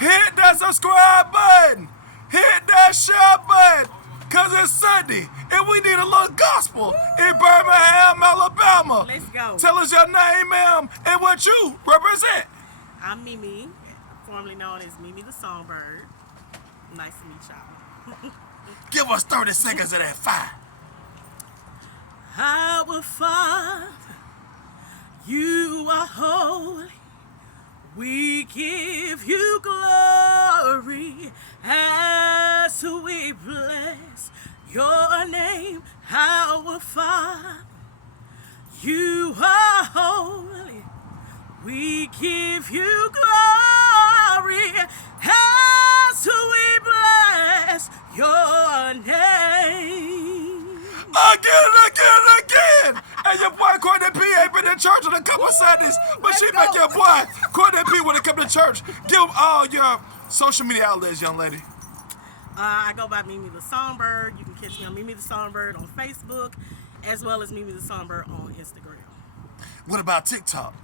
Hit that subscribe button. Hit that share button. Because it's Sunday and we need a little gospel in Birmingham, Alabama. Let's go. Tell us your name, ma'am, and what you represent. I'm Mimi, formerly known as Mimi the Songbird. Nice to meet y'all. Give us 30 seconds of that fire. Our Father, you are holy. We give you glory as we bless your name. Our Father, you are holy. We give you glory as we bless your name. Again. And your boy Courtney P ain't been in church in a couple Sundays, but she make your boy Courtney P when he come to church. Give him all your social media outlets, young lady. I go by Mimi the Songbird. You can catch me on Mimi the Songbird on Facebook, as well as Mimi the Songbird on Instagram. What about TikTok?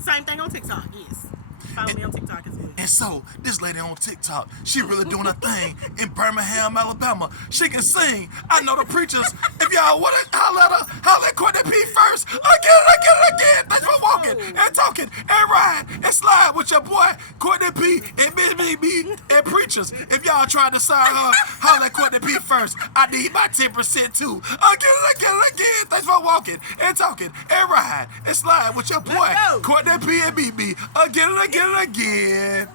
Same thing on TikTok, yes. Follow me on TikTok as well. And so, this lady on TikTok, she really doing a thing in Birmingham, Alabama. She can sing. I know the preachers. If y'all want to holler at Courtney P first. Again. Thanks for walking and talking and riding and slide with your boy Courtney P and me and preachers. If y'all trying to sign her, holler at Courtney P first. I need my 10% too. Again. Thanks for walking and talking and riding and slide with your boy Courtney P and me. Again.